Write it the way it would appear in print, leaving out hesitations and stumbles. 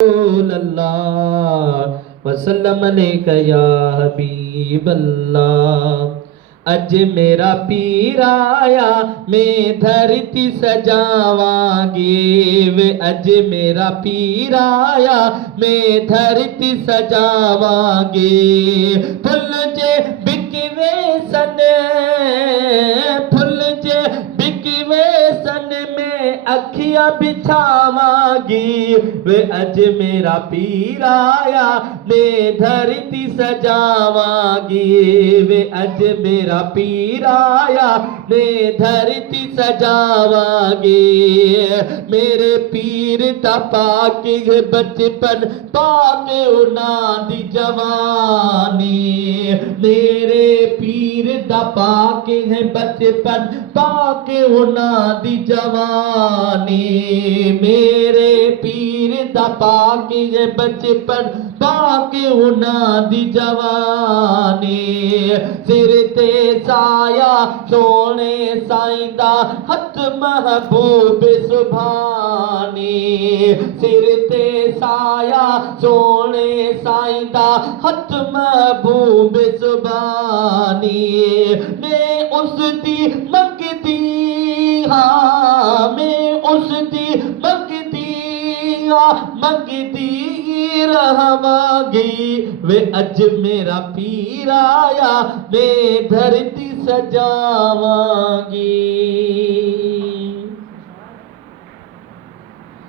अल्लाह वसल्लम अलैका या हबीब अल्लाह। अज मेरा पीर आया मैं धरती सजावांगी वे, अज मेरा पीर आया मैं धरती सजावांगी। फुल जे बिकवे सन, फुल जे बिकवे सन में अखियां बिछावांगी वे, अज मेरा पीर आया मैं धरती सजावांगी वे, अज मेरा पीर आया मैं धरती सजावांगी। मेरे पीर दा पाक है बचपन पाक उन्हां दी जवानी, मेरे पीर दा पाक है बचपन पाक उन्हां दी जवानी, मेरे पीर दा पाक है बचपन पाक उन्हां दी जवानी। सिर ते साया सोने साईं दा हथ महबूब सुभानी, सिर ते साया सोने साईं दा हथ महबूब सुभानी। मैं उस दी मंगदी हाँ, मैं उस दी मंगदी मंगदी रहवांगी वे, अज मेरा पीर आया मैं धरती सजावांगी।